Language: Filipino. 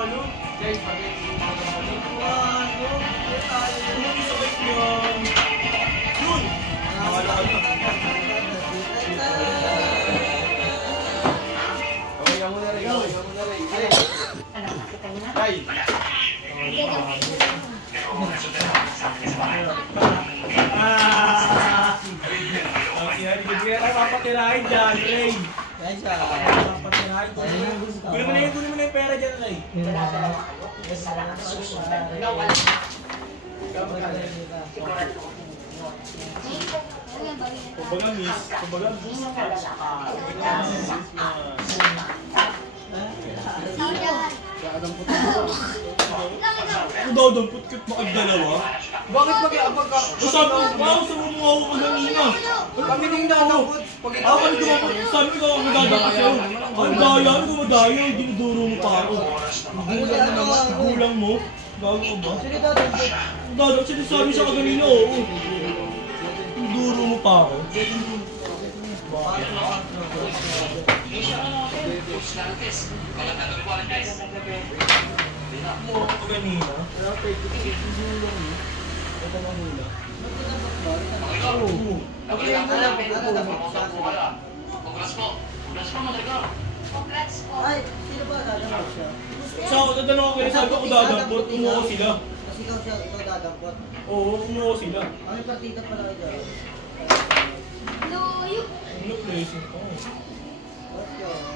Ano? Guys, pag-ibig yung mga kapatid. Ano? Tayo. Ano yung sabay yun? Yun! Nawala ka na. Okay ka muna rin. Okay ka muna rin. Tay! Ay, papatirahin dyan, Ray. Papatirahin dyan. Kunin mo na yung pera dyan, Ray. Kumbaga miss. Ang dadampot ka't makagdalawa? Bakit pag-iapag ka? Sabi ko, wow, sa mukha ko kanina. Kami nang dadampot. Ako ang dumampot. Sabi ko, ako magdadampot sa'yo. Ang daya, ano madaya? Dinuduro mo pa ako. Gulang mo? Bago ka ba? Sino dadampot? Dadampot, sinasabi siya ka kanina, oo. Dinuduro mo pa ako. Mo ako kanina. Ito mahula. Ay, sino ba dadampot siya? So, tatanong ako kayo, sabi ko dadampot, umuha sila. Kasi ikaw dadampot. Oo, umuha sila. Ang partida pala kayo dyan. Ano placing ko? What's your...